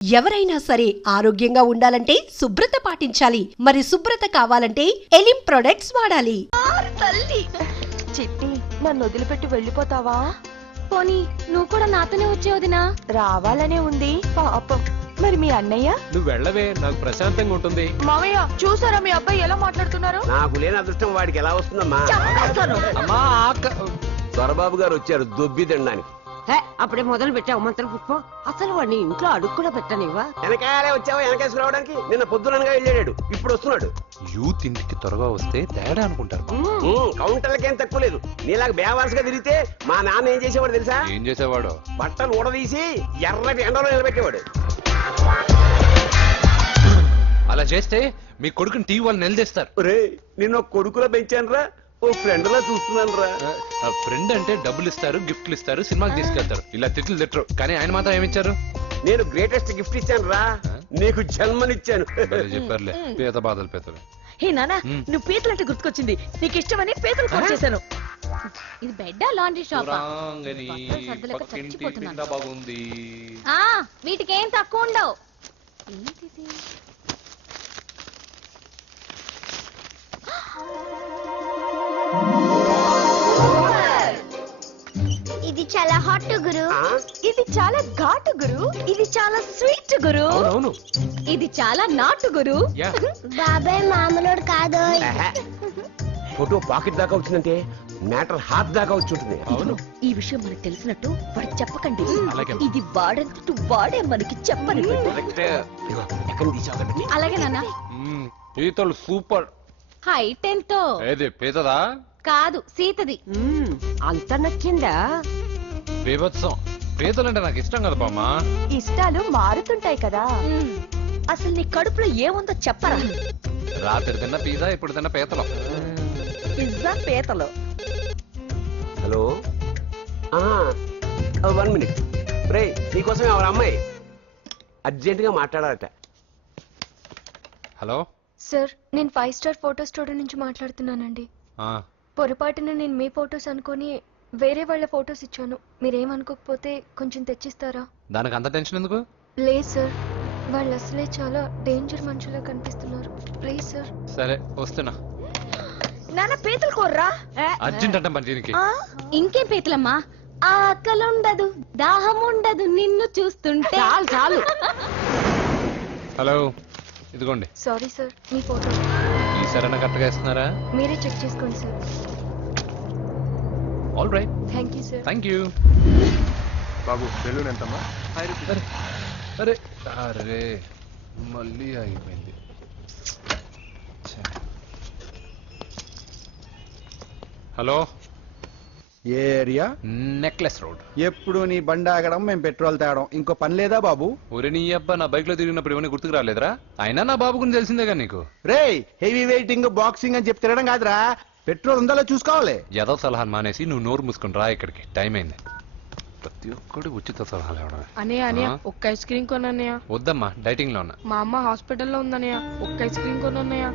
ఎవరైనా సరే ఆరోగ్యంగా ఉండాలంటే శుభ్రత పాటించాలి. మరి శుభ్రత కావాలంటే ఎలిం ప్రొడక్ట్స్ వాడాలి. తల్లి చిట్టి, నన్ను వదిలిపెట్టి వెళ్ళిపోతావా? పోనీ నువ్వు కూడా నాతోనే వచ్చే వదినా. రావాలనే ఉంది పాపం. మరి మీ అన్నయ్య? నువ్వు వెళ్ళవే, నాకు ప్రశాంతంగా ఉంటుంది. మామయ్య చూసారా మీ అబ్బాయి ఎలా మాట్లాడుతున్నారు? నాకు లేని అదృష్టం వాడికి ఎలా వస్తుందమ్మా? అమ్మా దొరబాబు గారు వచ్చారు దొబ్బి తినడానికి. అప్పుడే మొదలు పెట్టావు మంత్రం పుష్పం. అసలు వాడిని ఇంట్లో అడుగు కూడా పెట్టనివా? వెనకాలే వచ్చావా? వెనకేసి రావడానికి నిన్న పొద్దునగా వెళ్ళాడు, ఇప్పుడు వస్తున్నాడు. యూత్ ఇంటికి త్వరగా వస్తే తేడా అనుకుంటారు. కౌంటర్లకేం తక్కువ లేదు. నీలాగా బేవారసుగా తిరిగితే మా నాన్న ఏం చేసేవాడు తెలుసా? ఏం చేసేవాడు? బట్టలు ఊడదీసి ఎర్రటి ఎండలో నిలబెట్టేవాడు. అలా చేస్తే మీ కొడుకుని టీవీ వాళ్ళు నిలదీస్తారు. రే, నిన్న కొడుకులో పెంచాను రా, ఓ ఫ్రెండ్ లా చూస్తున్నాను రా. ఫ్రెండ్ అంటే డబ్బులు ఇస్తారు, గిఫ్ట్లు ఇస్తారు, సినిమాకి తీసుకెళ్తారు. ఇలా తిట్లు తిట్టరు. కానీ ఆయన మాత్రం ఏమిచ్చారు? నేను గ్రేటెస్ట్ గిఫ్ట్ ఇచ్చాను రా, నీకు జన్మనిచ్చాను. చెప్పారులే, పేద బాధలు పేదలు. హే నానా, నువ్వు పీతలంటే గుర్తుకొచ్చింది. నీకు ఇష్టమని పీతలు ఫోన్ చేశాను. ఇది బెడ్ లాండ్రీ షాప్. బాగుంది. వీటికి ఏం తక్కువ ఉండవు. ఇది చాలా హాట్ గురు. ఇది చాలా ఘాటు గురు. ఇది చాలా స్వీట్ గురు. అవును, ఇది చాలా నాటు గురు. బాబాయ్ మామూలుడు కాదు. ఫోటో పాకెట్ దాకా వచ్చిందంటే మ్యాటర్ హాత్ దాకా వచ్చి ఉంటుంది. అవును, ఈ విషయం మనకు తెలిసినట్టు వాడికి చెప్పకండి. అలాగే. ఇది వాడంతటు వాడే మనకి చెప్పని. ఎక్కడ తీసావు? అలాగే నాన్న. పీతలు సూపర్. హైట్ ఎంతో? ఏది పేదదా? కాదు, సీతది. అంత నచ్చిందా? బీభత్సం. పీతలంటే నాకు ఇష్టం కదా బామ్మా. ఇష్టాలు మారుతుంటాయి కదా. అసలు నీ కడుపులో ఏముందో చెప్పరా? రాత్రి తిన్న పిజ్జా, ఇప్పుడు తిన్న పీతలు. పిజ్జా పీతలు. Hello, 1 minute. రే, నీకోసం ఎవరు అమ్మాయి అర్జెంట్ గా మాట్లాడాలట. హలో సార్, నేను 5 స్టార్ ఫోటో స్టూడియో నుంచి మాట్లాడుతున్నానండి. పొరపాటున నేను మీ ఫొటోస్ అనుకొని వేరే వాళ్ళ ఫొటోస్ ఇచ్చాను. మీరేమనుకోకపోతే కొంచెం తెచ్చిస్తారా? దానికి అంత టెన్షన్ ఎందుకు? లేదు సార్, వాళ్ళు అసలే చాలా డేంజర్ మనుషులా కనిపిస్తున్నారు. Please sir. సరే, వస్తున్నా. నాన్న పీతలు కోర్రా. అర్జెంట్ అంట మరి దీనికి. ఇంకేం పీతలమ్మా? ఆకలి ఉండదు, దాహం ఉండదు నిన్ను చూస్తుంటే. చాలు చాలు. హలో, ఇదిగోండి. సారీ సార్, మీ ఫోటో. ఈ సరైన కరెక్ట్గా ఇస్తున్నారా? మీరే చెక్ చేసుకోండి sir. All right, thank you sir. Thank you. Babu, balloon ఎంతమ్మా? అరే అరే, మళ్ళీ అయిపోయింది. హలో, ఏ ఏరియా? Necklace road. ఎప్పుడు నీ బండి ఆగడం, మేము పెట్రోల్ తేవడం, ఇంకో పని లేదా బాబు? ఒరే నీ అబ్బా, నా బైక్ లో తిరిగినప్పుడు ఇవన్నీ గుర్తుకు రాలేదురా? అయినా నా బాబు గురించి తెలిసిందేగా నీకు. రే, హెవీ వెయిటింగ్ బాక్సింగ్ అని చెప్పి తిరగడం కాదురా, పెట్రోల్ ఉందో చూసుకోవాలి. ఏదో సలహాలు మానేసి నువ్వు నోరు మూసుకుని రా ఇక్కడికి. టైం అయింది. ప్రతి ఒక్కడు ఉచిత సలహాలు ఇవ్వడం. అన్నయ్య ఒక్క ఐస్ క్రీమ్ కొనన్నయ్య. వద్దమ్మా, డైటింగ్ లో ఉన్నా. మా అమ్మ హాస్పిటల్లో ఉందన్నయ్య, ఒక్క ఐస్ క్రీమ్ కొనన్నయ్య.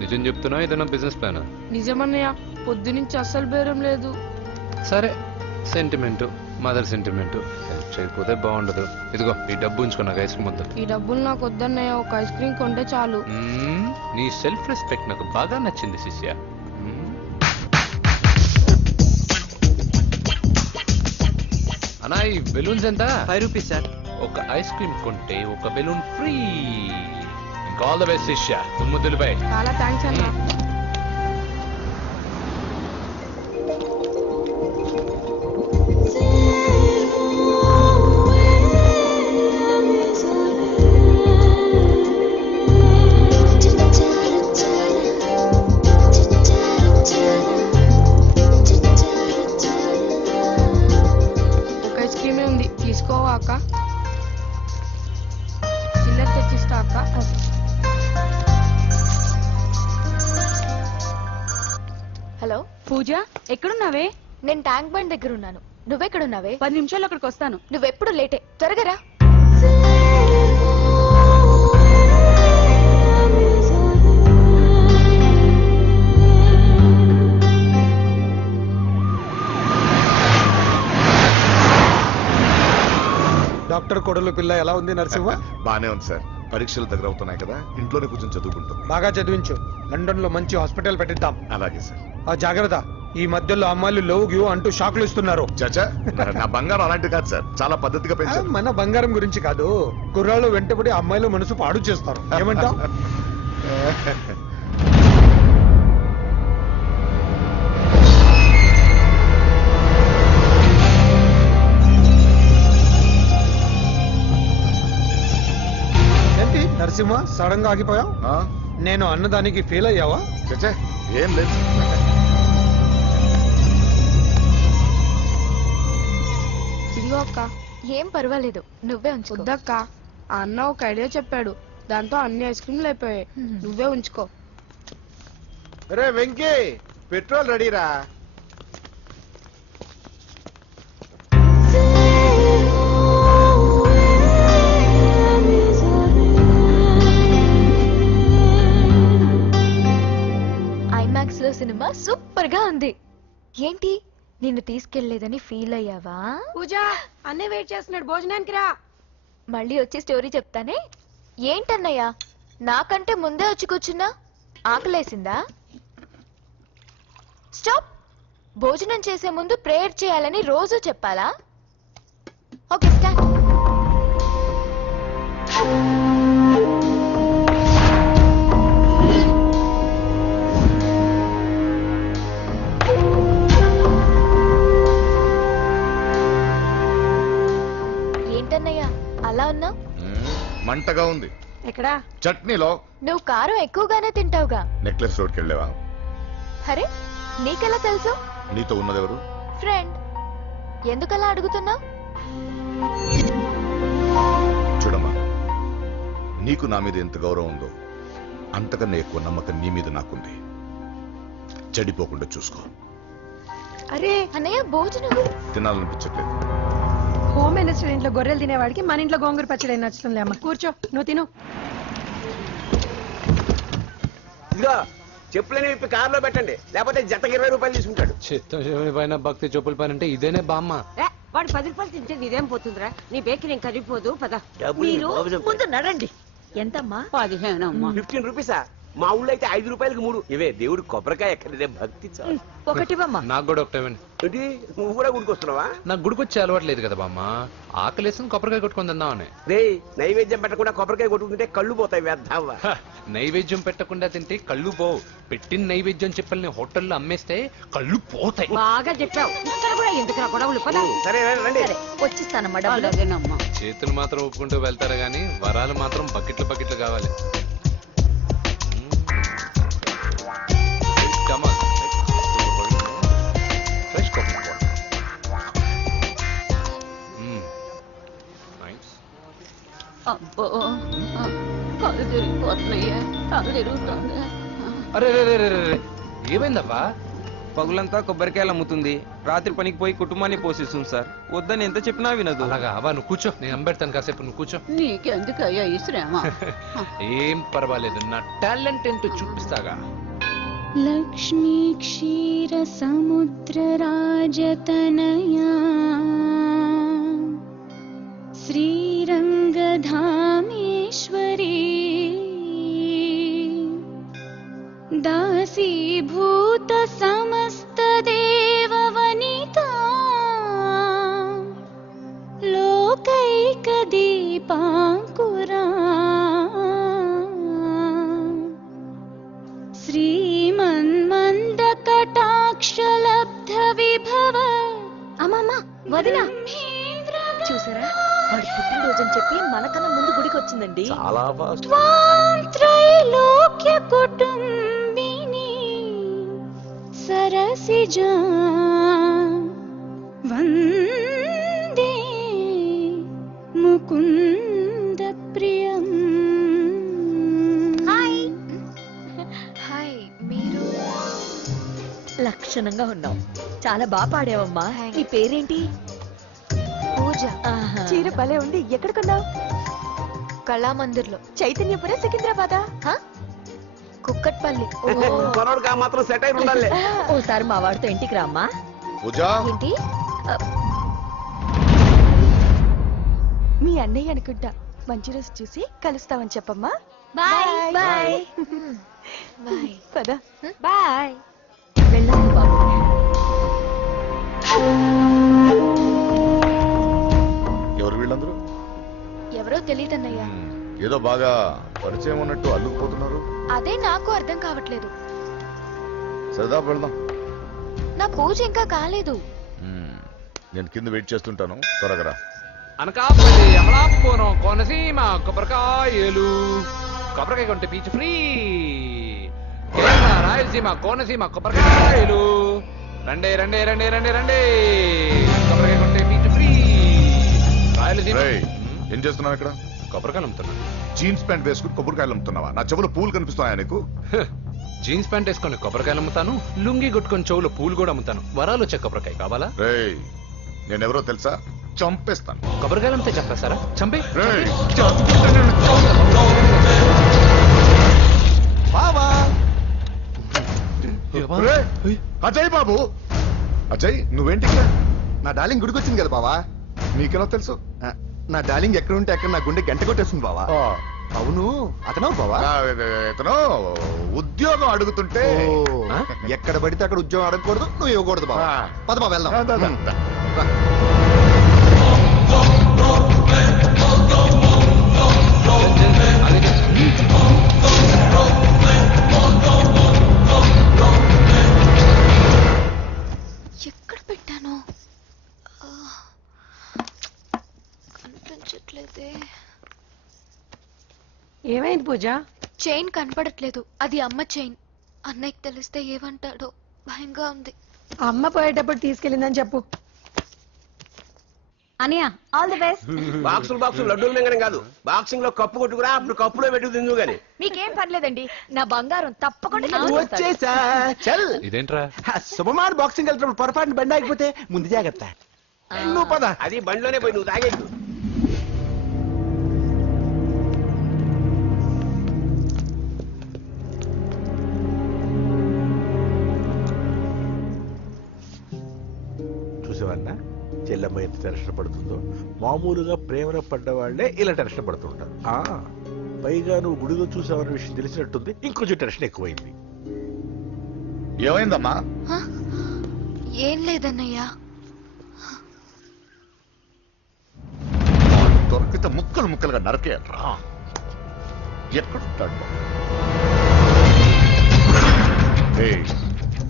నిజం చెప్తున్నా, ఏదైనా బిజినెస్ ప్లాన్? నిజమన్నయ్య, పొద్దు నుంచి అస్సలు బేరం లేదు. సరే, సెంటిమెంట్, మదర్ సెంటిమెంట్. హెల్ప్ చేయకపోతే బాగుండదు. ఇదిగో ఈ డబ్బు ఉంచుకున్నా ఐస్ క్రీమ్ వద్దు. ఈ డబ్బులు నాకు వద్దన్నయ్య, ఒక ఐస్ క్రీమ్ కొంటే చాలు. నీ సెల్ఫ్ రెస్పెక్ట్ నాకు బాగా నచ్చింది శిష్య. అన్నా, ఈ బెలూన్స్ ఎంత? 5 రూపీస్ సార్. ఒక ఐస్ క్రీమ్ కొంటే ఒక బెలూన్ ఫ్రీ. ఇంకా ఆల్ ద బెస్ట్ శిష్య. ముద్దులపై చాలా థ్యాంక్స్ అన్న. తీసుకోవా అక్క? చిల్లర తెచ్చిస్తా అక్క. హలో పూజ, ఎక్కడున్నావే? నేను ట్యాంక్ బండ్ దగ్గర ఉన్నాను. నువ్వెక్కడున్నావే? 10 నిమిషాలు అక్కడికి వస్తాను. నువ్వెప్పుడు లేటే, త్వరగా రా. డాక్టర్ కొడలు పిల్ల ఎలా ఉంది నరసింహ? బానే ఉంది సార్. పరీక్షలు దగ్గర అవుతున్నాయి కదా, ఇంట్లోనే కూర్చొని చదువుకుంటుంది. బాగా చదివించు. లండన్ లో మంచి హాస్పిటల్ పెట్టిద్దాం. అలాగే సార్. ఆ జాగ్రత్త, ఈ మధ్యలో అమ్మాయిలు లవ్ గివ్ అంటూ షాక్లు ఇస్తున్నారు. చచ్చా, నా బంగారం అలాంటి కాదు సార్, చాలా పద్ధతిగా పెంచారు. మన బంగారం గురించి కాదు, కుర్రాళ్ళు వెంటబడి అమ్మాయిలు మనసు పాడు చేస్తారు. ఏమంటావు? ఏంటి నరసింహ సడన్ గా ఆగిపోయావు? నేను అన్నదానికి ఫెయిల్ అయ్యావా? చచ్చా, ఏం లేదు. ఇదిగో అక్క. ఏం పర్వాలేదు, నువ్వే ఉంచుకో. వద్దక్క, ఆ అన్న ఒక ఐడియా చెప్పాడు, దాంతో అన్ని ఐస్ క్రీమ్లు అయిపోయాయి. నువ్వే ఉంచుకో. రే వెంకీ, పెట్రోల్ రెడీరా? ఐమాక్స్ లో సినిమా సూపర్ గా ఉంది. ఏంటి నిన్ను తీసుకెళ్లేదని ఫీల్ అయ్యావా? పూజ, అన్నే వెయిట్ చేస్తున్నాడు, భోజనానికి రా. మళ్ళీ వచ్చి స్టోరీ చెప్తానే. ఏంటన్నయ్యా, నాకంటే ముందే వచ్చి కూర్చున్నా? ఆకలేసిందా? స్టాప్. భోజనం చేసే ముందు ప్రేయర్ చేయాలని రోజు చెప్పాలా? Okay, start. ఏంటన్నయ్యా అలా ఉన్నావు? మంటగా ఉంది. ఎక్కడా? చట్నీలో. నువ్వు కారం ఎక్కువగానే తింటావుగా. నెక్లెస్ రోడ్కి వెళ్ళావా? అరే, నీకెలా తెలుసు? నీతో ఉన్నదెవరు? ఫ్రెండ్. ఎందుకలా అడుగుతున్నావు? చూడమ్మా, నీకు నా మీద ఎంత గౌరవం ఉందో అంతకన్నా ఎక్కువ నమ్మకం నీ మీద నాకుంది. చెడిపోకుండా చూసుకో. అరే అన్నయ్య, భోజనం తినాలనిపించట్లేదు. హోమ్ మినిస్టర్ ఇంట్లో గొర్రెలు తినేవాడికి మన ఇంట్లో గోంగూర పచ్చడి నచ్చుతుంది. అమ్మ కూర్చో, నువ్వు తిను. ఇదిగో చెప్పులని విప్పి కారులో పెట్టండి, లేకపోతే జతకి 20 రూపాయలు తీసుకుంటాడు. చిత్తం పైన భక్తి చెప్పుల పైన అంటే ఇదేనే బామ్మ. వాడు 10 రూపాయలు తింటే నీదేం పోతుందిరా? నీ బేకరీ ఏం కరిగిపోదు. పద. ముందు నడండి. ఎంతమ్మా? 15 అమ్మా. 15 రూపీసా? మా ఊళ్ళో అయితే 5 రూపాయలకి 3. ఇవే దేవుడు కొబ్బరికాయ ఎక్కడిదే భక్తి చాలు. ఒకటివమ్మా. నాకు కూడా ఒకటే. ఏంటి, నువ్వు కూడా గుడికొస్తున్నావా? నాకు గుడికొచ్చి అలవాట్లేదు కదా బామ్మ. ఆకలేసుకుని కొబ్బరికాయ కొట్టుకొని తిందామని. రే, నైవేద్యం పెట్టకుండా కొబ్బరికాయ కొట్టుకుంటే కళ్ళు పోతాయి, వేద్దావా? నైవేద్యం పెట్టకుండా తింటే కళ్ళు పోవు. పెట్టిన నైవేద్యం చెప్పల్ని హోటల్లో అమ్మేస్తే కళ్ళు పోతాయి. బాగా చెప్పావు. ఇక్కడ కూడా ఎందుకు గొడవలు? పద. సరే రండి. వచ్చిస్తానమ్మా డబ్బులు. అలాగేనమ్మా. చేతులు మాత్రం ఒప్పుకుంటూ వెళ్తారు గానీ వరాలు మాత్రం బకెట్లు కావాలి. Come on. Fresh coconut water. Nice. అబ్బో, కళ్ళు తిరిగిపోతున్నాయా? కళ్ళు తిరుగుతుంది. అరే ఏమైందబ్బా? పగులంతా కొబ్బరికాయలు అమ్ముతుంది, రాత్రి పనికి పోయి కుటుంబాన్ని పోషిస్తుంది సార్. వద్దని ఎంత చెప్పినా వినదు. అలాగా అవ్వా, నువ్వు కూర్చో, నేను అంబెడతాను కాసేపు. నువ్వు కూర్చో. నీకెందుకయ్యా ఈ శ్రమ? ఏం పర్వాలేదు, నా టాలెంట్ ఏంటో చూపిస్తాగా. లక్ష్మీ క్షీర సముద్ర రాజతనయా శ్రీరంగధామేశ్వరీ దాసీభూత సమస్త దేవవనితా లోకైక దీపాంకురా శ్రీమన్మంద కటాక్షలబ్ధ విభవ. అమ్మమ్మ, వదినా చూసారా? వాడి పుట్టినరోజని చెప్పి మనకన్నా ముందు గుడికి వచ్చిందండి. చాలా ఫాస్ట్. త్రైలోక్య కుటుంబిని సరసిజా వందే ముకుంద ప్రియం. హాయ్, మీరు? లక్షణంగా ఉన్నావు, చాలా బాగా పాడావమ్మా. నీ పేరేంటి? పూజ. చీర భలే ఉంది. ఎక్కడ కొన్నావు? కళామందిర్లో. చైతన్యపురం, సికింద్రాబాదా? కుక్కట్పల్లి. కొనోడుగా మాత్రం సెటైర్ ఉండాలి. ఓసారి మా వాడితో ఇంటికి రామ్మా. పూజ, ఏంటి? మీ అన్నయ్య అనుకుంటా. మంచి రోజు చూసి కలుస్తామని చెప్పమ్మా. బాయ్ బాయ్ బాయ్ పద. బాయ్. వెళ్ళండి బాబు. ఎవరు వీళ్ళందరూ? ఎవరో తెలియదన్నయ్య. ఏదో బాగా పరిచయం ఉన్నట్టు అల్లుకుపోతున్నారు. అదే నాకు అర్థం కావట్లేదు. సరదా వెళ్దాం. నా పూజ ఇంకా కాలేదు. నేను కింద వెయిట్ చేస్తుంటాను, త్వరగా రా. అనకాపల్లి, అమలాపురం, కోనసీమ కొబ్బరికాయలు. కొబ్బరికాయ కొంటే పీచు ఫ్రీ. కేరళ, రాయలసీమ, కోనసీమ కొబ్బరికాయలు. రండి రండి రండి రండి రండి. కొబ్బరికాయ కొంటే పీచు ఫ్రీ. రాయలసీమ. ఏం చేస్తున్నావు ఇక్కడ? కొబ్బరికాయలు అమ్ముతున్నాను. జీన్స్ ప్యాంట్ వేసుకుని కొబ్బరికాయలు అమ్ముతున్నావా? నా చెవులు పూలు కనిపిస్తున్నాయా నీకు? జీన్స్ ప్యాంట్ వేసుకొని కొబ్బరికాయలు అమ్ముతాను, లుంగి కొట్టుకొని చెవులు పూలు కూడా అమ్ముతాను. వరాలు వచ్చే కొబ్బరికాయ కావాలా? నేనెవరో తెలుసా? చంపేస్తాను. కొబ్బరికాయలు అమ్మితే చంపేస్తారా? చంపే. అజయ్ బాబు, అజయ్ నువ్వేంటి? నా డార్లింగ్ గుడికి వచ్చింది కదా బావా. నీకెలా తెలుసు? నా డార్లింగ్ ఎక్కడుంటే అక్కడ నా గుండె గంట కొట్టేస్తుంది బావా. అవును, అతను బావా? ఇతను ఉద్యోగం అడుగుతుంటే ఎక్కడ పడితే అక్కడ ఉద్యోగం అడగకూడదు, నువ్వు ఇవ్వకూడదు బావా. పద బావ వెళ్దాం. ఎక్కడ పెట్టాను? కనిపించట్లేదే. ఏమైంది పూజ? చైన్ కనపడట్లేదు. అది అమ్మ చైన్. అన్నయ్యకి తెలిస్తే ఏమంటాడో భయంగా ఉంది. అమ్మ పోయేటప్పుడు తీసుకెళ్ళిందని చెప్పు. అనియా ఆల్ ది బెస్ట్. బాక్సులు లడ్డూలు మింగడం కాదు, బాక్సింగ్ లో కప్పు కొట్టుకురా, అప్పుడు కప్పులో పెట్టు తిందు గాని. మీకేం పర్లేదండి, నా బంగారం తప్పకుండా వచ్చేసా. చల్. ఇదేంట్రా? శుభమాన్ బాక్సింగ్ వెళ్తున్నప్పుడు పొరపాటున బండి ఆగిపోతే ముందు జాగ్రత్త. నువ్వు పద. అది బండిలోనే పోయి నువ్వు తాగేద్దు. చూసేవాడినా చెల్లమ్మ ఎంత టెన్షన్ పడుతుందో. మామూలుగా ప్రేమలో పడ్డవాళ్లే ఇలా టెన్షన్ పడుతుంటారు. పైగా నువ్వు గుడిలో చూసావన్న విషయం తెలిసినట్టుంది, ఇంకొంచెం టెన్షన్ ఎక్కువైంది. ఏమైందమ్మా? ఏం లేదన్నయ్యా. దొరికితే ముక్కలు ముక్కలుగా నరకేయట్రా. ఎక్కడుంటాడు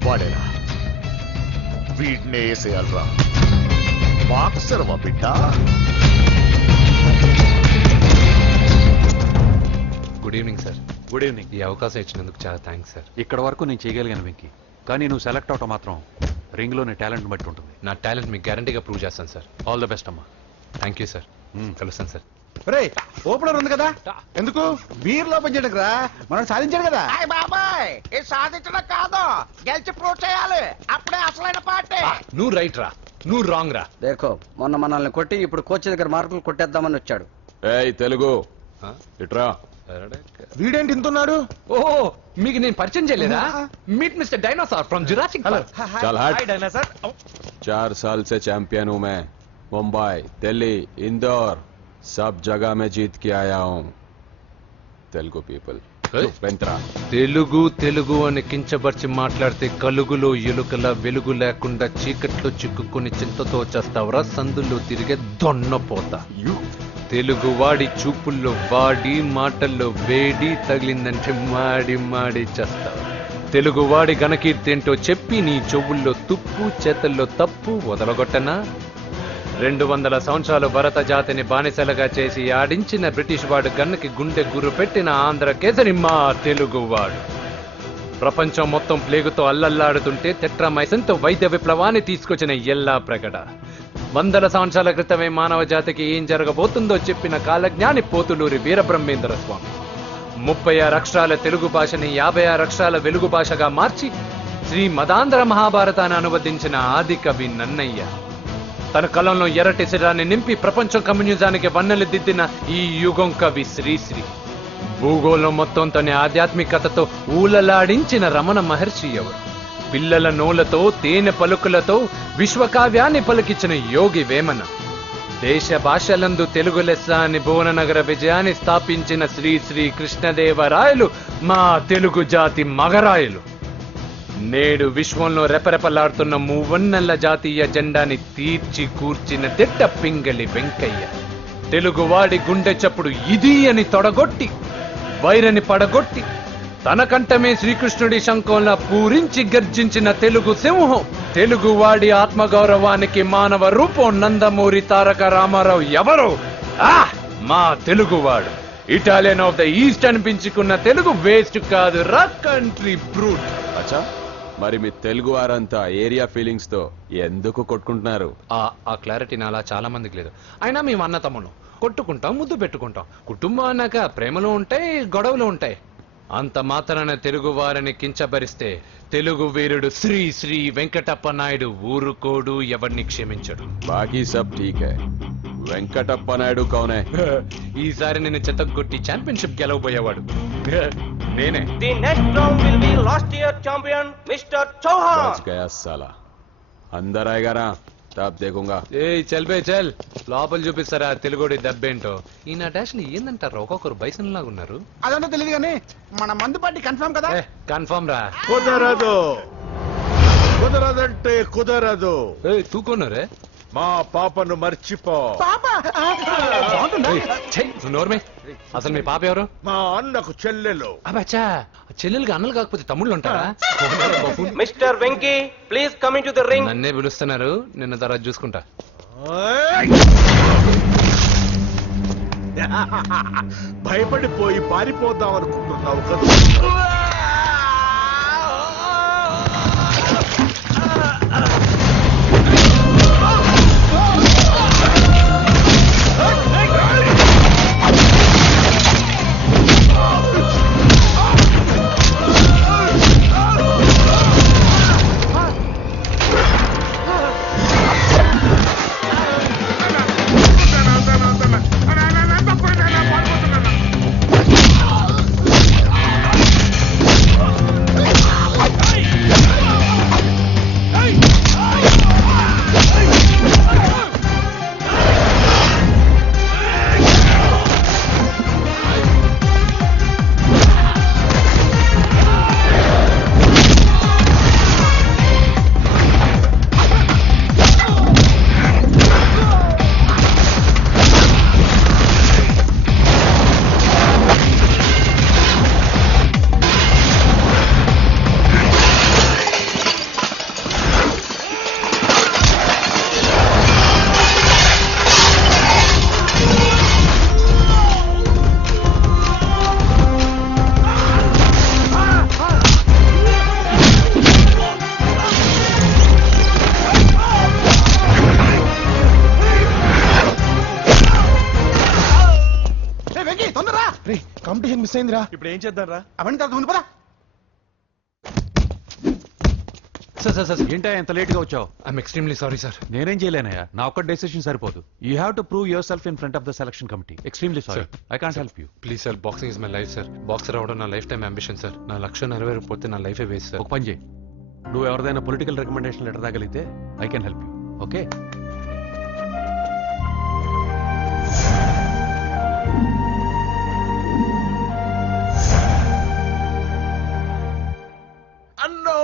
వాడేరా? వీడినే వేసేయాలరా. బాక్సర్వా బిడ్డ? Good evening sir. Good evening. ఈ అవకాశం ఇచ్చినందుకు చాలా థ్యాంక్స్ సార్. ఇక్కడ వరకు నేను చేయగలిగాను వెంకీ, కానీ నువ్వు సెలెక్ట్ అవటం మాత్రం రింగ్లోని టాలెంట్ బట్టి ఉంటుంది. నా టాలెంట్ మీకు గ్యారంటీగా ప్రూవ్ చేస్తాను సార్. ఆల్ ద బెస్ట్ అమ్మా. Thank you sir. కలుస్తాను సార్. రే ఓపెనర్ ఉంది కదా, ఎందుకు బీర్ లో పనిచేయడానికి రా. మనం సాధించాడు కదా. బాబాయ్ ఇది సాధించడం కాదు, గెలిచి ప్రూవ్ చేయాలి, అప్పుడే అసలైన పార్టీ. నువ్వు రైట్ రా, నువ్వు రాంగ్ రా. దేఖో మొన్న మనల్ని కొట్టి ఇప్పుడు కోచ్ దగ్గర మార్కులు కొట్టేద్దామని వచ్చాడు. ఏయ్ తెలుగు ఇట్రా. వీడేంటి ఇంతున్నాడు? ఓహో మీకు నేను పరిచయం చేయలేదా? Meet mister dinosaur from Jurassic park. चल हट. डायनासोर. 4 साल से चैंपियन हूँ मैं. मुंबई, दिल्ली, इंदौर, सब जगह में जीत के आया हूँ. तेलुगु पीपल. తెలుగు తెలుగు అని కించబర్చి మాట్లాడితే కలుగులో ఎలుకల వెలుగు లేకుండా చీకట్లో చిక్కుకుని చింతతో చేస్తావురా. సందుల్లో తిరిగే దొన్నపోతా. తెలుగు వాడి చూపుల్లో వాడి మాటల్లో వేడి తగిలిందంటే మాడి మాడి చేస్తావు. తెలుగు వాడి ఘనకీర్తి ఏంటో చెప్పి నీ చెవుల్లో తుప్పు చేతల్లో తప్పు వదలగొట్టనా? 200 సంవత్సరాలు భరత జాతిని బానిసలుగా చేసి ఆడించిన బ్రిటిష్ వాడు గన్నకి గుండె గుర్రు పెట్టిన ఆంధ్ర కేసరి మా తెలుగువాడు. ప్రపంచం మొత్తం ప్లేగుతో అల్లల్లాడుతుంటే టెట్రామైసిన్తో వైద్య విప్లవాన్ని తీసుకొచ్చిన ఎల్లా ప్రగడ. 100 సంవత్సరాల క్రితమే మానవ జాతికి ఏం జరగబోతుందో చెప్పిన కాలజ్ఞాని పోతులూరి వీరబ్రహ్మేంద్ర స్వామి. 36 అక్షరాల తెలుగు భాషని 56 అక్షరాల వెలుగు భాషగా మార్చి శ్రీ మదాంధ్ర మహాభారతాన్ని అనువదించిన ఆది కవి నన్నయ్య. తన కలంలో ఎర్రటి శిరాన్ని నింపి ప్రపంచం కమ్యూనిజానికి వన్నెలు దిద్దిన ఈ యుగం కవి శ్రీశ్రీ. భూగోళం మొత్తం తన ఆధ్యాత్మికతతో ఊలలాడించిన రమణ మహర్షి ఎవరు? పిల్లల నోలతో తేనె పలుకులతో విశ్వకావ్యాన్ని పలికించిన యోగి వేమన. దేశ భాషలందు తెలుగు లెస్స అని భువననగర విజయాన్ని స్థాపించిన శ్రీ శ్రీ కృష్ణదేవరాయలు మా తెలుగు జాతి మగరాయలు. నేడు విశ్వంలో రెపరెపలాడుతున్న మూవన్నెల జాతీయ జెండాని తీర్చి కూర్చిన తిట్ట పింగళి వెంకయ్య. తెలుగువాడి గుండె చప్పుడు ఇది అని తొడగొట్టి వైరని పడగొట్టి తన కంఠమే శ్రీకృష్ణుడి శంఖంలా పూరించి గర్జించిన తెలుగు సింహం. తెలుగువాడి ఆత్మగౌరవానికి మానవ రూపం నందమూరి తారక రామారావు ఎవరు? మా తెలుగువాడు. ఇటాలియన్ ఆఫ్ ద ఈస్ట్ అనిపించుకున్న తెలుగు వేస్ట్ కాదు రా కంట్రీ బ్రూట్. అచ్చా, మరి మీ తెలుగు వారంతా ఏరియా ఫీలింగ్స్ తో ఎందుకు కొట్టుకుంటున్నారు? ఆ క్లారిటీ నాలా చాలా మందికి లేదు. అయినా మేము అన్న తమ్ముడు కొట్టుకుంటాం, ముద్దు పెట్టుకుంటాం. కుటుంబం అన్నాక ప్రేమలు ఉంటాయి, గొడవలు ఉంటాయి. అంత మాత్రాన తెలుగు వారిని కించబరిస్తే తెలుగు వీరుడు శ్రీ శ్రీ వెంకటప్ప నాయుడు ఊరుకోడు, ఎవరిని క్షమించడు. బాకీ సబ్ ఠీక్ హై. వెంకటప్ప నాయుడు కౌనే? ఈసారి నేను చెత్తగొట్టి ఛాంపియన్షిప్ గెలవబోయేవాడు నేనే. The next round will be last year champion Mr. Chauhan. बच गया साला. अंदर आएगा ना तब देखूंगा. చల్ బే చల్, లోపల చూపిస్తారా తెలుగుడి దెబ్బేంటో. ఈయన డాష్ని ఏందంటారు, ఒక్కొక్కరు బైసన్ లాగా ఉన్నారు. అదంతా తెలియదు కానీ మన మందు పార్టీ కన్ఫర్మ్ కదా? కన్ఫర్మ్ రా. కుదరదు, కుదరదంటే కుదరదు. తూకున్నారే మా పాపను మర్చిపో. నోర్మే, అసలు మీ పాప ఎవరు? మా అన్నకు చెల్లెలు. అబ్బా, చెల్లెలుగా అన్నలు కాకపోతే తమ్ముళ్ళు ఉంటారా? Mr. Venki, please come into the ring. నన్నే పిలుస్తున్నారు, నిన్న తర్వాత చూసుకుంటా. భయపడిపోయి పారిపోదాం అనుకుంటున్నావు కదా? కాంపిటీషన్ మిస్ అయిందిరా. ఇప్పుడు ఏం చేద్దాం రా? అవన్నీ తర్వాత ముందు పదా. సార్ ఏంటా ఎంత లేట్ గా వచ్చావు? I'm extremely sorry sir. నేనేం చేయలేనయ్యా, నా ఒక్క డెసిషన్ సరిపోదు. You have to prove your self in front of the selection committee. Extremely sorry, I can't help you. Please sir, boxing is my life sir. Boxer అవడం నా life time ambition sir. నా లక్ష్యం నెరవేరకపోతే నా లైఫే waste sir. ఒక పని చేయి, నువ్వు ఎవరిదైనా పొలిటికల్ రికమెండేషన్ లెటర్ తాగలిగితే I can help you. Okay? అన్నో,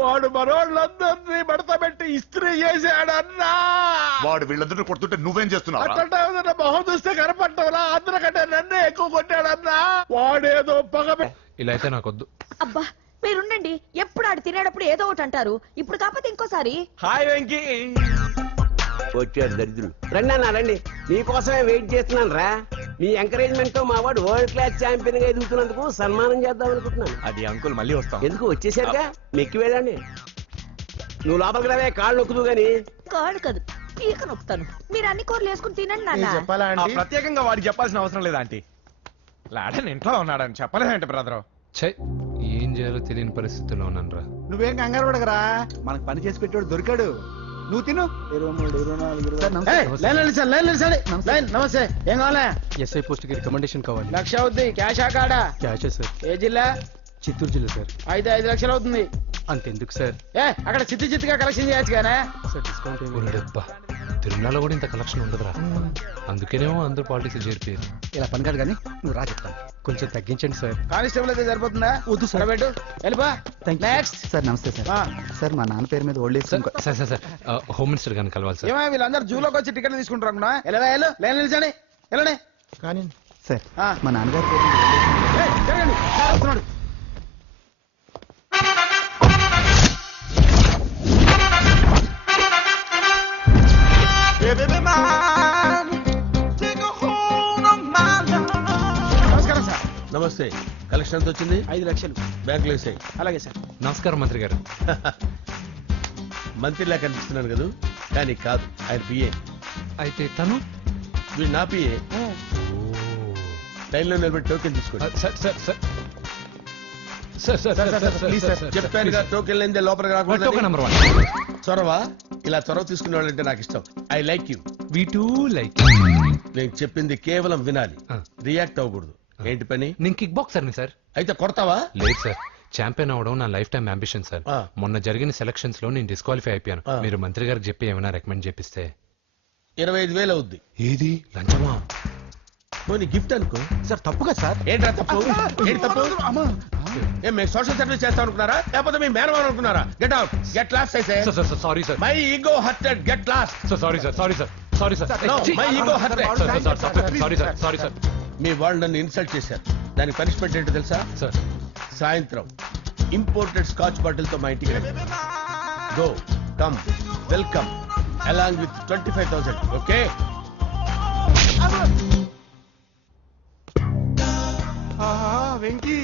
వాడు మనోళ్ళందరినీ మడత పెట్టి ఇస్త్రీ చేశాడన్నా. వాడు వీళ్ళందరూ కొడుతుంటే నువ్వేం చేస్తున్నావు? అట్లా మొహం చూస్తే కనపడ్డావులా? అందరికంటే నన్నే ఎక్కువ కొట్టాడన్నా. వాడేదో పగ. ఇలా అయితే నాకొద్దు. అబ్బా మీరుండండి, ఎప్పుడు ఆడు తినేటప్పుడు ఏదో ఒకటి అంటారు. ఇప్పుడు కాకపోతే ఇంకోసారి. హాయ్ వెంకీ. వచ్చాడు దరిద్రుడు. రండి అన్న రండి, మీకోసమే వెయిట్ చేస్తున్నాను రా. మీ ఎంకరేజ్మెంట్ తో మా వాడు వరల్డ్ క్లాస్ ఛాంపియన్ గా ఎదుగుతున్నందుకు సన్మానం చేద్దాం అనుకుంటున్నాను. అది అంకుల్ మళ్ళీ వస్తాం. ఎందుకు వచ్చేసరిగా మెక్కి వెళ్ళండి. నువ్వు లోపలికి రావే, కాళ్ళు నొక్కుదు గాని. కాళ్ళు కాదు, పీక నొక్కుతాను. మీరు అన్ని కూరలు వేసుకుని తినండి నాన్న. ప్రత్యేకంగా వాడికి చెప్పాల్సిన అవసరం లేదా ఆంటీ? లాడన్ ఇంట్లో ఉన్నాడని చెప్పలేదంటే బ్రదర్. ఏం చేయాలో తెలియని పరిస్థితిలో ఉన్నాను. నువ్వేం కంగారు పడగరా, మనకు పని చేసి పెట్టాడు దొరికాడు. నువ్వు తిను. 23, 24 నమస్తే. ఏం కావాలా? ఎస్ఐ పోస్ట్ కి రికమెండేషన్ కావాలి. 1 లక్ష అవుద్ది. క్యాష్ కాడా? Cash sir. ఏ జిల్లా? చిత్తూరు జిల్లా సార్. అయితే 5 లక్షలు అవుతుంది. అంతెందుకు సార్? అక్కడ చిత్తుగా కలెక్షన్ చేయొచ్చు కానీ సార్ డిస్కౌంట్ ఏమి? తిరుమలలో కూడా ఇంత కలెక్షన్ ఉండదురా. అందుకేనేమో అందరూ పాలిటిక్స్ చేరిపోయారు. ఇలా పని కాదు కానీ నువ్వు రా చెప్తాను. కొంచెం తగ్గించండి సార్. కానిస్టేబుల్ అయితే సరిపోతుందా? వద్దు సార్. నెక్స్ట్ సార్ నమస్తే సార్. సార్ మా నాన్న పేరు మీద old age sir sir sir home minister గారిని కలవాలి సార్. ఏమో వీళ్ళందరూ జూలోకి వచ్చి టికెట్ తీసుకుంటారు అనుకున్నా. ఎలా లైన్ నిలిచండి. వెళ్ళండి. కానీ సార్ మా నాన్నగారి పేరు మీద జరగండి. వస్తున్నాడు. నమస్కారం సార్. నమస్తే. కలెక్షన్ ఎంత వచ్చింది? 5 లక్షలు బ్యాంకులో వేసాయి. అలాగే సార్. నమస్కారం మంత్రి గారు. మంత్రిలా కనిపిస్తున్నాను కదా, కానీ కాదు, ఆయన పిఏ. అయితే తను వీడు నా పిఏ. లైన్లో నిలబెట్టి టోకెన్ తీసుకోండి. చెప్పానుగా, టోకెన్ లేనిదే లోపలికి రాకూడదు. చొరవ, ఇలా చొరవ తీసుకునే వాళ్ళంటే నాకు ఇష్టం. I like you. We two like. నేను చెప్పింది కేవలం వినాలి, రియాక్ట్ అవ్వకూడదు. ఏంటి పని? నేను కిక్ బాక్సర్ని సార్. అయితే కొడతావా? లేదు సార్, ఛాంపియన్ అవడం నా లైఫ్ టైం అంబిషన్ సార్. మొన్న జరిగిన సెలక్షన్స్ లో నేను డిస్క్వాలిఫై అయిపోయాను. మీరు మంత్రి గారికి చెప్పి ఏమైనా రికమెండ్ చేపిస్తే. 25,000 అవుద్ది. ఏది లంచమా? పోనీ గిఫ్ట్ అనుకో. సార్ తప్పుగా సార్. ఏంట్రా తప్పు? ఏంటి తప్పు? ఏం మేము సోషల్ సర్వీస్ చేస్తాం అనుకున్నారా, లేకపోతే మీ మేనమాన్ అనుకున్నారా? Get out, get lost. అయితే sorry sir, my ego hurted, get lost. Sorry sir, sorry sir, sorry sir. My ego hurted. Sorry sir, sorry sir. మీ వాళ్ళు నన్ను ఇన్సల్ట్ చేశారు. దానికి పనిష్మెంట్ ఏంటో తెలుసా? సార్ సాయంత్రం ఇంపోర్టెడ్ స్కాచ్ బాటిల్ తో మా ఇంటికి రండి. Go come welcome along with 25,000. Okay? Venky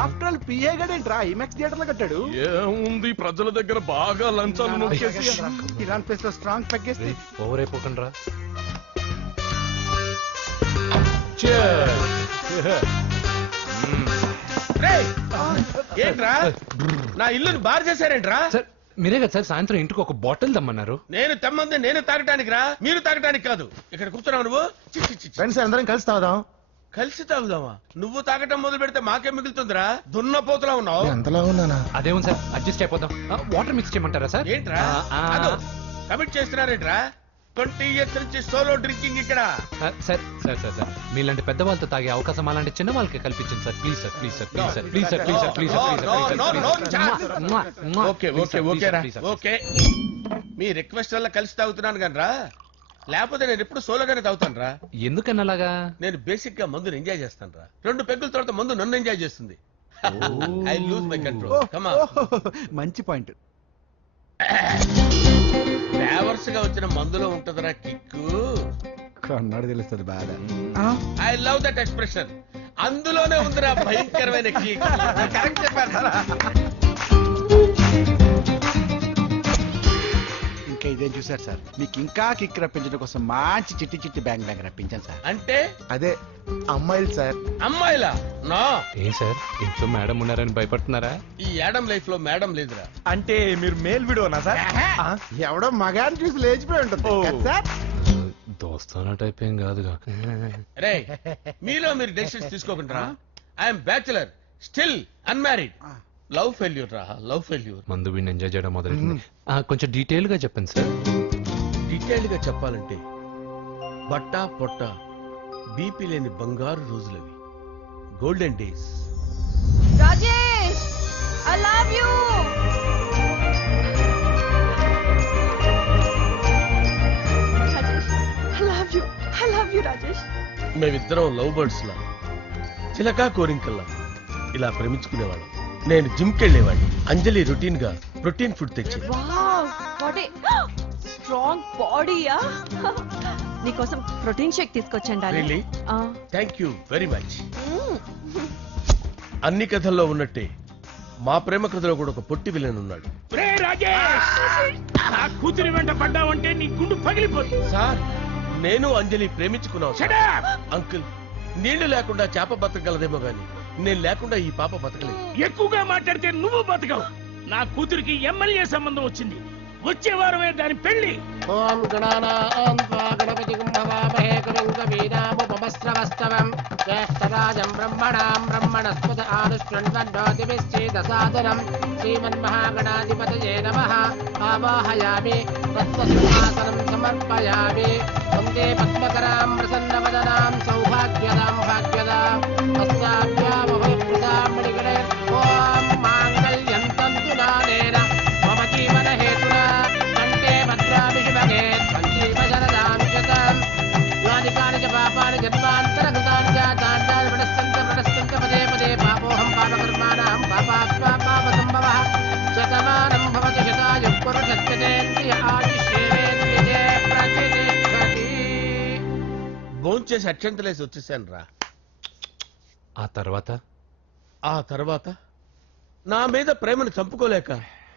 after all PA గడేంట్రా ఇమెక్స్ థియేటర్ లో కట్టాడు. ఏముంది, ప్రజల దగ్గర బాగా లంచాలు నొక్కేసి ఇరాన్ ప్లేస్ లో స్ట్రాంగ్ తగ్గేస్తే ఓవర్ అయిపోకండి రా. ఏంట్రా నా ఇల్లుని బార్ చేశారేంట్రా? సార్ మీరే కదా సార్ సాయంత్రం ఇంటికి ఒక బాటిల్ దమ్మన్నారు. నేను తెమ్మంది నేను తాగటానికి రా, మీరు తాగటానికి కాదు. ఇక్కడ కూర్చున్నావు నువ్వు. ఫ్రెండ్స్ అందరం కలిసి తాగుదాం. కలిసి తాగుదామా? నువ్వు తాగటం మొదలు పెడితే మాకే మిగులుతుందిరా. దున్నపోతులా ఉన్నావు. ఎంతలా ఉన్నానా? అదేమో సార్, అడ్జస్ట్ అయిపోదాం. వాటర్ మిక్స్ చేయమంటారా సార్? ఏంట్రా కమిట్ చేస్తున్నారేంట్రా? 20 years నుంచి సోలో డ్రింకింగ్ ఇక్కడ. సార్ సార్ సార్ సార్ మీలాంటి పెద్ద వాళ్ళతో తాగే అవకాశం అలాంటి చిన్న వాళ్ళకి కల్పించండి sir. Please sir, please sir, please sir, please sir, please sir, please sir. Okay okay okay రా, ఓకే. మీ రిక్వెస్ట్ వల్ల కలిసి తాగుతున్నాను కానీ రా, లేకపోతే నేను ఎప్పుడు సోలోగానే తాగుతాను రా. ఎందుకన్నా అలాగా? నేను బేసిక్ గా మందుని ఎంజాయ్ చేస్తాను రా. 2 పెగ్గుల తర్వాత మందు నన్ను ఎంజాయ్ చేస్తుంది. I lose my control. Come on. మంచి పాయింట్. ఫ్లేవర్స్ గా వచ్చిన మందులో ఉంటదిరా కిక్కు. కన్నాడు తెలుస్తుంది బాగా. I love that expression. అందులోనే ఉందిరా భయంకరమైన కిక్. కరెక్ట్ చెప్పారా? ఇంకా ఇదేం చూసారు సార్, మీకు ఇంకా కిక్ రప్పించడం కోసం మంచి చిట్టి చిట్టి బ్యాంగ్ బ్యాంగ్ రప్పించాను సార్. అంటే అదే అమ్మాయిలు సార్. అమ్మాయిలా? నా ఏ సార్ ఇంట్లో మేడం ఉన్నారని భయపడుతున్నారా? ఈ యాడమ్ లైఫ్ లో మేడం లేదురా. అంటే మీరు మేల్ వీడియోనా సార్? ఎవడో మగాన్ని చూసి లేచిపోయి ఉంటుంది సార్. దోస్తానా టైప్ ఏం కాదుగా. రే మీలో మీరు డెసిషన్స్ తీసుకోకుండా. I'm bachelor, still unmarried. Love failure రా, లవ్ ఫెయిల్యూర్. మందు వీడిని ఎంజాయ్ చేయడం మొదలైంది. కొంచెం డీటెయిల్ గా చెప్పండి సార్. డీటెయిల్డ్ గా చెప్పాలంటే బట్టా పొట్ట బీపీ లేని బంగారు రోజులవి, golden days. Rajesh, I love you. I love you Rajesh. మేమిద్దరం లవ్ బర్డ్స్ లా, చిలకా కోరింకల్లా ఇలా ప్రేమించుకునేవాళ్ళం. నేను జిమ్ కెళ్ళేవాడిని. అంజలి రొటీన్ గా ప్రోటీన్ ఫుడ్ తెచ్చి. వావ్, వాట్ ఏ స్ట్రాంగ్ బాడీయా. నీకోసం ప్రోటీన్ షేక్ తీసుకొచ్చండి. Really? Thank you very much. అన్ని కథల్లో ఉన్నట్టే మా ప్రేమ కథలో కూడా ఒక పొట్టి విలన్ ఉన్నాడు. కూతురి వెంట పడ్డావంటే నీ గుండు పగిలిపోతుంది. సార్ నేను అంజలి ప్రేమించుకున్నాను. అంకుల్, నీళ్లు లేకుండా చేప బతకగలదేమో గాని నేను లేకుండా ఈ పాప బతకలేదు. ఎక్కువగా మాట్లాడితే నువ్వు బతకవు. నా కూతురికి ఎమ్మెల్యే సంబంధం వచ్చింది. వచ్చే వారమే దాని పెళ్లి. ఓం గణానాం త్వా గణపతిం భవామహే కవిం కవీనాముపమస్రవస్తమం स्तवम् ज्येष्ठराजम् ब्रह्मणाम् ब्रह्मणस्पद आनुष्ठन्वन्नोतिभिश्चेदसादनम् श्रीमन्महागणाधिपतये नमः आवाहयामि तत्त्वसिंहासनम् समर्पयामि वन्दे पद्मकराम् प्रसन्नवदनाम् सौभाग्यदाम् भाग्यदाम् अस्याभ्यामभयप्रदाम् मणिगणे ॐ माङ्गल्यम् तन्तुनानेन मम जीवनहेतुना कण्ठे भद्रामि शिवगे सञ्जीवशरदाम् शतम् यानि कानि च पापानि जन्मान्तरकृतानि च तानि प्रणश्यन्त पदे पदे पापोऽहं पापकर्माणां पापात्मा पापसम्भवः शतमानं भवति शतायुः पुरुषस्यतेन्द्रिय आयुष्येवेन्द्रिये प्रतिष्ठति. భోంచేసి అక్షంతలేసి వచ్చేసాను రా. ఆ తర్వాత నా మీద ప్రేమను చంపుకోలేక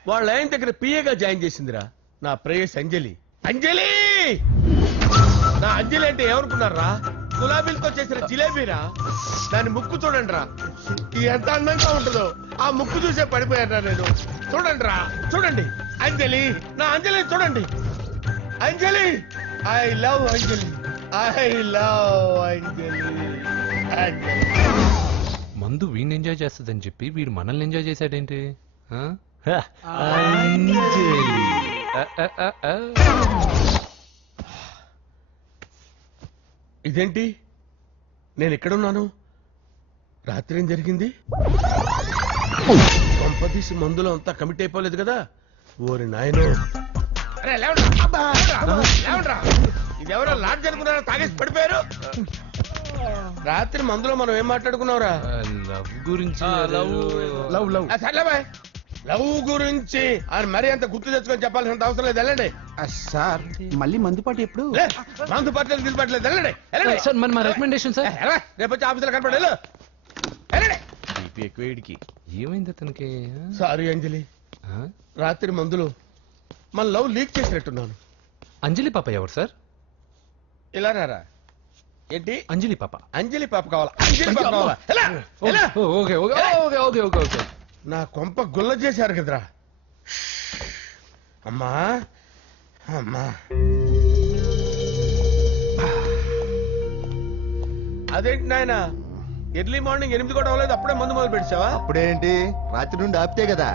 వాళ్ళ ఆయన దగ్గర పిఏగా జాయిన్ చేసిందిరా నా ప్రేయస్ అంజలి. అంజలి నా అంజలి అంటే ఎవరుకున్నారా? గులాబీలతో చేసిన జిలేబీరా. దాని ముక్కు చూడండి రా, ఎంత అందంగా ఉంటుందో. ఆ ముక్కు చూసే పడిపోయారా నేను. చూడండి రా, చూడండి అంజలి, నా అంజలి చూడండి. Anjali, I love Anjali, I love Anjali. మందు వీడిని ఎంజాయ్ చేస్తుందని చెప్పి వీడు మనల్ని ఎంజాయ్ చేశాడేంటి? ఇదేంటి, నేను ఎక్కడున్నాను? రాత్రి ఏం జరిగింది? కొంపదీసి మందులో అంతా కమిట్ అయిపోలేదు కదా? ఓరి నాయనో, ఇదెవరో లాడ్జ్ అనుకున్నారా? తాగేసి పడిపోయారు. రాత్రి మందులో మనం ఏం మాట్లాడుకున్నావురా? లవ్ గురించి. సర్లే బాయ్, లవ్ గురించి అని మరీ అంత గుర్తు తెచ్చుకొని చెప్పాల్సినంత అవసరం లేదు. వెళ్ళండి సార్. మళ్ళీ మందుపాటి ఎప్పుడు? మందు పట్టలేదు, గిల్లు పట్టలేదు. వెళ్ళండి వెళ్ళండి. సార్ మన రికమెండేషన్ సార్. రేపు వచ్చి ఆఫీసులో కనపడే. ఏమైంది అతనికి? సారీ అంజలి, రాత్రి మందులో మన లవ్ లీక్ చేసినట్టున్నాను. అంజలి పాప ఎవరు సార్? ఇలా రారా. ఏంటి అంజలి పాప? అంజలి పాప కావాలా? అంజలి పాప కావాలా? Okay okay okay okay okay okay. నా కొంప గుల్ల చేశారు కదరా. అమ్మా అమ్మా, అదేంటి నాయన, ఎర్లీ మార్నింగ్ 8 కూడా అవ్వలేదు, అప్పుడే మందు మొదలు పెడిచావా? అప్పుడేంటి, రాత్రి నుండి ఆపితే కదా.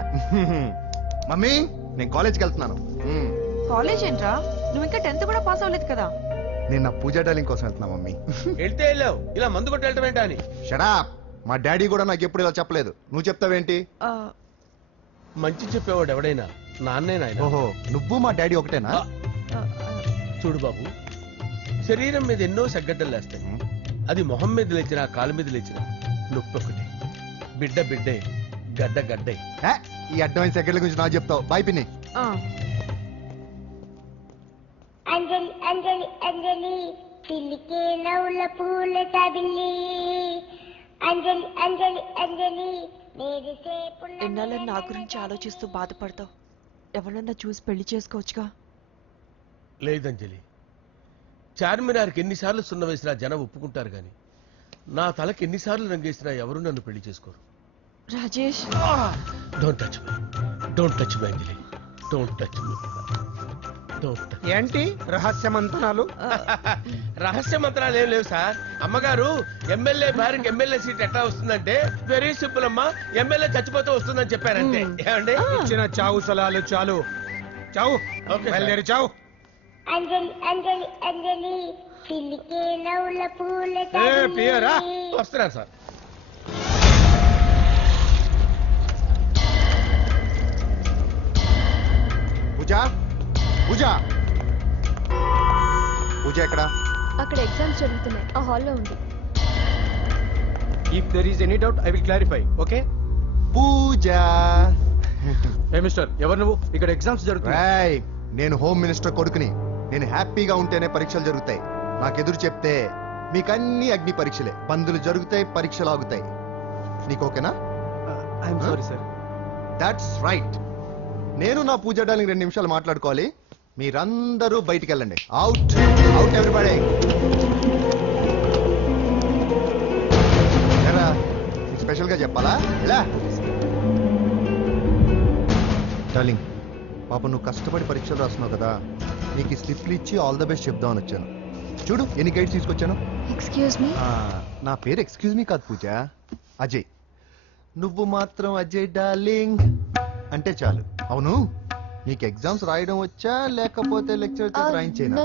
మమ్మీ, నేను కాలేజ్కి వెళ్తున్నాను. కాలేజ్ ఏంట్రా? నువ్వు ఇంకా 10th కూడా పాస్ అవ్వలేదు కదా. నేను నా పూజా డాలింగ్ కోసం వెళ్తున్నా మమ్మీ. వెళ్తే వెళ్ళావు, ఇలా మందు కొట్టి వెళ్ళటం ఏంటా అని. షడా, మా డాడీ కూడా నాకు ఎప్పుడు ఇలా చెప్పలేదు. నువ్వు చెప్తావేంటి? మంచి చెప్పేవాడు ఎవడైనా నాన్నే నాయన. ఓహో, నువ్వు మా డాడీ ఒకటేనా? చూడు బాబు, శరీరం మీద ఎన్నో సగ్గడ్డలు లేస్తాయి. అది మొహం మీద లేచినా కాలు మీద లేచినా నొప్పి ఒకటి. బిడ్డ బిడ్డే, గడ్డ గడ్డే. ఈ అడ్వాన్స్ సెకండ్ల గురించి నాకు చెప్తావు. బాయ్ పిన్ని. అంజలి అంజలి అంజలి పిల్లికే నవ్వుల పూల తబిల్లి. అంజలి అంజలి అంజలి ఎన్నాళ్ళ నా గురించి ఆలోచిస్తూ బాధపడతావు. ఎవరన్నా చూసి పెళ్లి చేసుకోవచ్చుగా. లేదంజలి, చార్మినార్కి ఎన్నిసార్లు సున్న వేసినా జనం ఒప్పుకుంటారు గాని నా తలకి ఎన్నిసార్లు రంగేసినా ఎవరు నన్ను పెళ్లి చేసుకోరు. Rajesh, don't touch me, don't touch me Anjali, don't touch me. ఏంటి రహస్య మంత్రాలు? రహస్య మంత్రాలు ఏం లేవు సార్. అమ్మగారు ఎమ్మెల్యే భార్యకి ఎమ్మెల్యే సీట్ ఎట్లా వస్తుందంటే వెరీ సింపుల్ అమ్మా, ఎమ్మెల్యే చచ్చిపోతే వస్తుందని చెప్పారంటే. ఏమండి, ఇచ్చిన చావు సలాలు చాలు. చావు, బయలుదేరి చావు. అంజలి అంజలి అంజలి పిల్లికే నవ్వుల పూల ప్రియరా, వస్తున్నాను సార్. పూజ, పూజ, పూజ ఎక్కడ? అక్కడ ఎగ్జామ్స్ జరుగుతున్నాయి, ఆ హాల్లో ఉంది. If there is any doubt I will clarify. Okay Pooja. ఏ మిస్టర్, ఎవరు నువ్వు? ఇక్కడ ఎగ్జామ్స్ జరుగుతున్నాయి. నేను హోమ్ మినిస్టర్ కొడుకుని. నేను హ్యాపీగా ఉంటేనే పరీక్షలు జరుగుతాయి. నాకు ఎదురు చెప్తే మీకన్నీ అగ్ని పరీక్షలే. బందులు జరుగుతాయి, పరీక్షలు ఆగుతాయి. నీకు ఓకేనా? I'm sorry sir. That's right. నేను నా పూజ డార్లింగ్ 2 నిమిషాలు మాట్లాడుకోవాలి. మీరందరూ బయటికి వెళ్ళండి. Out out everybody. స్పెషల్ గా చెప్పాలా? డార్లింగ్, పాప నువ్వు కష్టపడి పరీక్షలు రాస్తున్నావు కదా, నీకు స్లిప్లు ఇచ్చి ఆల్ ద బెస్ట్ చెప్దామని వచ్చాను. చూడు ఎన్ని గైడ్స్ తీసుకొచ్చాను. Excuse me. నా పేరు ఎక్స్క్యూజ్ మీ కాదు పూజ, అజయ్. నువ్వు మాత్రం అజయ్ డార్లింగ్ అంటే చాలు. అవును, నీకు ఎగ్జామ్స్ రాయడం వచ్చా లేకపోతే లెక్చర్ రాయించేనా?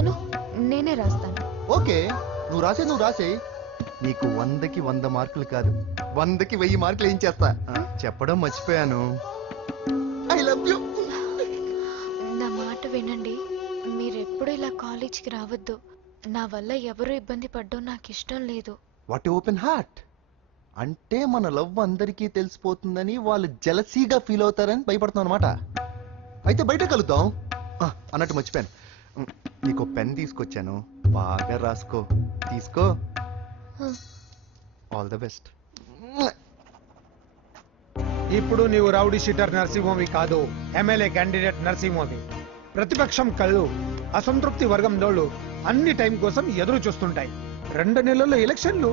నేనే రాస్తాను. ఓకే, నువ్వు రాసే. నీకు 100కి 100 మార్కులు కాదు, 100కి 1000 మార్కులు ఏం చేస్తా. చెప్పడం మర్చిపోయాను, ఐ లవ్ యూ. నా మాట వినండి, మీరెప్పుడు ఇలా కాలేజ్కి రావద్దు. నా వల్ల ఎవరు ఇబ్బంది పడ్డం నాకు ఇష్టం లేదు. వాట్ ఓపెన్ హార్ట్ అంటే మన లవ్ అందరికీ తెలిసిపోతుందని వాళ్ళు జలసీగా ఫీల్ అవుతారని భయపడుతున్నాం అనమాట. అయితే బయట కలుద్దాం. అన్నట్టు మర్చిపోయాను, నీకు పెన్ తీసుకొచ్చాను, బాగా రాసుకో. తీసుకో. All the best. ఇప్పుడు నీవు రౌడీ షీటర్ నరసింహవి కాదు, ఎమ్మెల్యే క్యాండిడేట్ నరసింహవి. ప్రతిపక్షం కళ్ళు అసంతృప్తి వర్గంలోళ్ళు అన్ని టైం కోసం ఎదురు చూస్తుంటాయి. 2 నెలల్లో ఎలక్షన్లు.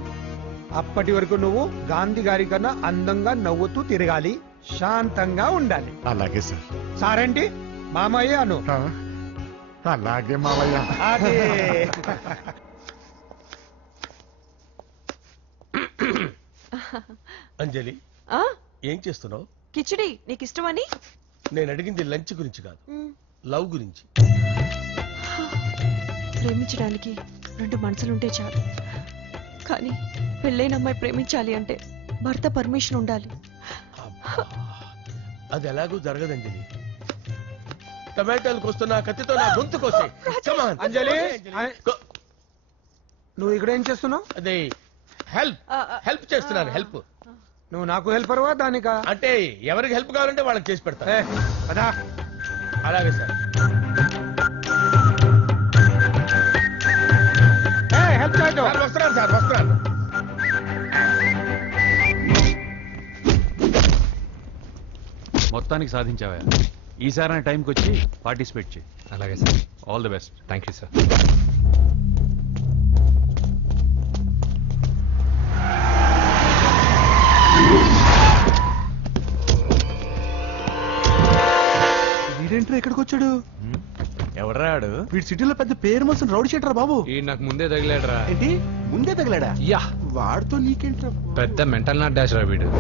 అప్పటి వరకు నువ్వు గాంధీ గారి కన్నా అందంగా నవ్వుతూ తిరగాలి, శాంతంగా ఉండాలి. అలాగే సార్. సారేంటి మామయ్య అను. అలాగే మామయ్య. అదే. అంజలి, ఏం చేస్తున్నావు? కిచిడి నీకు ఇష్టమని. నేను అడిగింది లంచ్ గురించి కాదు, లవ్ గురించి. ప్రేమించడానికి 2 మనసులుంటే చాలు, కానీ పెళ్ళైన అమ్మాయి ప్రేమించాలి అంటే భర్త పర్మిషన్ ఉండాలి. అది ఎలాగూ జరగదంజలి. టమాటాలకు వస్తున్న కత్తితో నా గొంతు కోసే. అంజలి, నువ్వు ఇక్కడ ఏం చేస్తున్నావు? అదే హెల్ప్ చేస్తున్నాను. హెల్ప్. నువ్వు నాకు హెల్పర్వా దానికా? అంటే ఎవరికి హెల్ప్ కావాలంటే వాళ్ళకి చేసి పెడతా. అదా. అలాగే సార్. హెల్ప్ చేయడం. వస్తున్నాను సార్, వస్తున్నాను. మొత్తానికి సాధించావా? ఈసారి టైంకి వచ్చి పార్టిసిపేట్ చేయి. అలాగే sir. All the best. Thank you sir. వీడేంట్రా ఇక్కడికి వచ్చాడు? ఎవడ్రాడు? వీడి సిటీలో పెద్ద పేరు మోసిన రౌడీ షీటర్ బాబు. ఈ నాకు ముందే తగిలాడరా. ఏంటి ముందే తగిలాడా? యా, వాడితో నీకేంట్రా? పెద్ద మెంటల్ నాట్ డాష్ రా వీడు.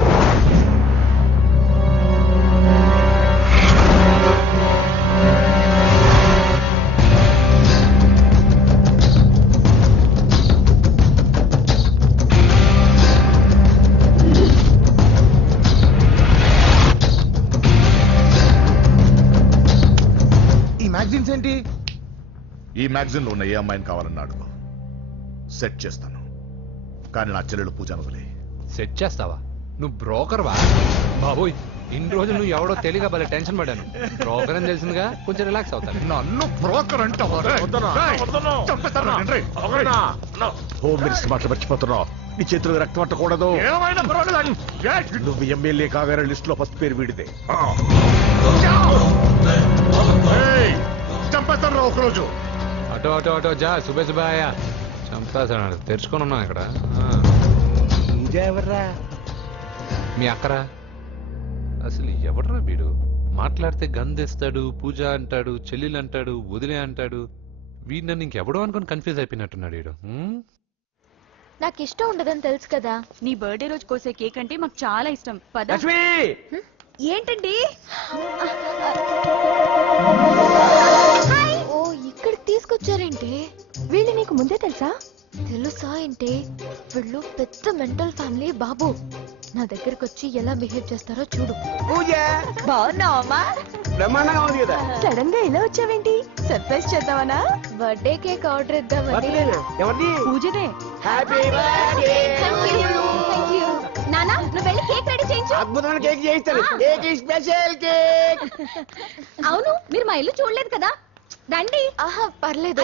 ఏంటి? ఈ మ్యాగజైన్ లో ఉన్న ఏ అమ్మాయిని కావాలన్నా అడుగు, సెట్ చేస్తాను. కానీ నా చెల్లెలు పూజను వదిలే. సెట్ చేస్తావా? నువ్వు బ్రోకర్ వా? బాబోయ్, ఇన్ని రోజులు నువ్వు ఎవడో తెలియక భలే టెన్షన్ పడ్డాను. బ్రోకర్ అని తెలిసిందిగా కొంచెం రిలాక్స్ అవుతాను. నన్ను బ్రోకర్ అంటావా? హోమ్ మినిస్టర్ మాటలు మర్చిపోతున్నావు. నీ చేతులకు రక్తం పట్టకూడదు. నువ్వు ఎమ్మెల్యే కాగానే లిస్ట్ లో ఫస్ట్ పేరు వీడిదే. చంపేస్తాను ఒకరోజు. అటో అటో అటో జా, సుబే సుబాయా. చంపేస్తాడు. తెరుచుకొని ఉన్నాం ఇక్కడ. ఎవర్రా? మీ అక్కరా? అసలు ఎవడరా వీడు? మాట్లాడితే గంధేస్తాడు, పూజ అంటాడు, చెల్లెలు అంటాడు, వదిలే అంటాడు. వీడు నన్ను ఇంకెవడో అనుకుని కన్ఫ్యూజ్ అయిపోయినట్టున్నాడు వీడు. నాకు ఇష్టం ఉండదని తెలుసు కదా. నీ బర్త్డే రోజు కోసే కేక్ అంటే మాకు చాలా ఇష్టం. పద. ఏంటండి? ఓ, ఇక్కడికి తీసుకొచ్చారేంటి? వీళ్ళు నీకు ముందే తెలుసా? తెలుసా ఏంటి? వీళ్ళు పెద్ద మెంటల్ ఫ్యామిలీ బాబు. నా దగ్గరకు వచ్చి ఎలా బిహేవ్ చేస్తారో చూడు. బాగున్నావమ్మా? బ్రహ్మాండంగా ఉంది కదా. సడన్ గా ఇలా వచ్చావేంటి? సర్ప్రైజ్ చేద్దామనా? బర్త్డే కేక్ ఆర్డర్ ఇద్దామని. ఎవరిది? పూజదే. Happy birthday. నానా, నువ్వు వెళ్ళి కేక్ రెడీ చేయించు. అద్భుతమైన కేక్ చేయిస్తాను. Cake special cake. అవును, మీరు మా ఇల్లు చూడలేదు కదా, రండి. ఆహా, పర్లేదు.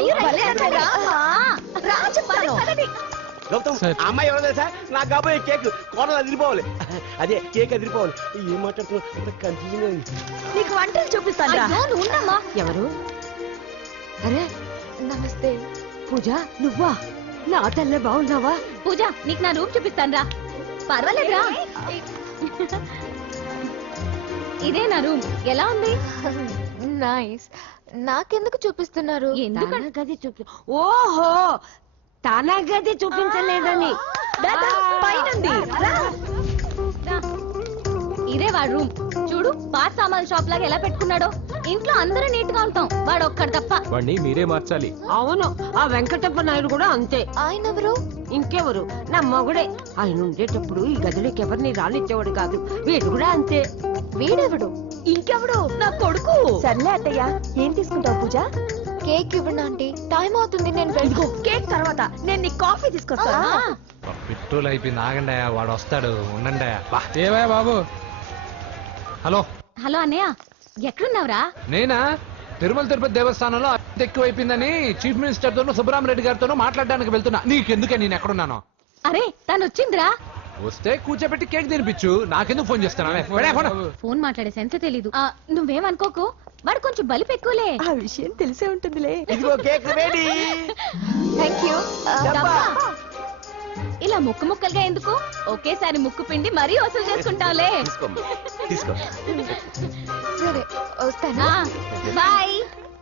గౌతమ్, అమ్మాయి ఎవరో తెలుసా? నాకు కాబోయే కేక్ కోడలు అదిరిపోవాలి. అదే కేక్ అదిరిపోవాలి. ఏం మాట్లాడుతున్నా కన్ఫ్యూజన్. నీకు వంటలు చూపిస్తాను. ఎవరు? అరే, నమస్తే. పూజ, నువ్వా? నా తల్లే బాగున్నావా? పూజ, నీకు నా రూమ్ చూపిస్తాను రా. పర్వాలేదురా. ఇదే నా రూమ్. ఎలా ఉంది? నైస్. నాకెందుకు చూపిస్తున్నారు? గది చూపి. ఓహో, తన గది చూపించలేదని. పైనుంది ఇదే వాడు రూమ్. చూడు పాత సామాన్ షాప్ లాగా ఎలా పెట్టుకున్నాడో. ఇంట్లో అందరూ నీట్ గా ఉంటాం, వాడు ఒక్కడు తప్ప. వాడిని మీరే మార్చాలి. అవును, ఆ వెంకటప్ప నాయుడు కూడా అంతే. ఆయన ఎవరు? ఇంకెవరు, నా మొగుడే. ఆయన ఉండేటప్పుడు ఈ గదిలోకి ఎవరిని రానిచ్చేవాడు కాదు. వీడు కూడా అంతే. వీడెవడు? ఇంకెవడు, నా కొడుకు. సర్లే అత్తయ్య, ఏం తీసుకుంటావు పూజ? కేక్ ఇవ్వండి ఆంటీ, టైం అవుతుంది. నేను వెళ్ళి కేక్ తర్వాత నేను నీ కాఫీ తీసుకొస్తాను. పెట్రోల్ అయిపోయింది, ఆగండి వాడు వస్తాడు, ఉండండి. ఏవా బాబు. హలో హలో అన్నయ్య, ఎక్కడున్నావురా? నేనా తిరుమల తిరుపతి దేవస్థానంలో అత్యంత ఎక్కువైపోయిందని చీఫ్ మినిస్టర్ తోనూ సుబ్బరామరెడ్డి గారితోనూ మాట్లాడడానికి వెళ్తున్నా. నీకెందుకే నేను ఎక్కడున్నాను? అరే తను వచ్చిందిరా. వస్తే కూర్చోబెట్టి కేక్ తినిపించు, నాకెందుకు ఫోన్ చేస్తున్నా? ఫోన్ మాట్లాడే సెన్స్ తెలీదు. నువ్వేమనుకోకు, వాడు కొంచెం బలిపు ఎక్కువలే. ఆ విషయం తెలిసే ఉంటుందిలే. ఇదిగో కేక్ రెడీ. Thank you. ఇలా ముక్కు ముక్కలుగా ఎందుకు, ఒకేసారి ముక్కు పిండి మరీ వసూలు చేసుకుంటావులే. తీసుకో. సరే వస్తానా? బాయ్.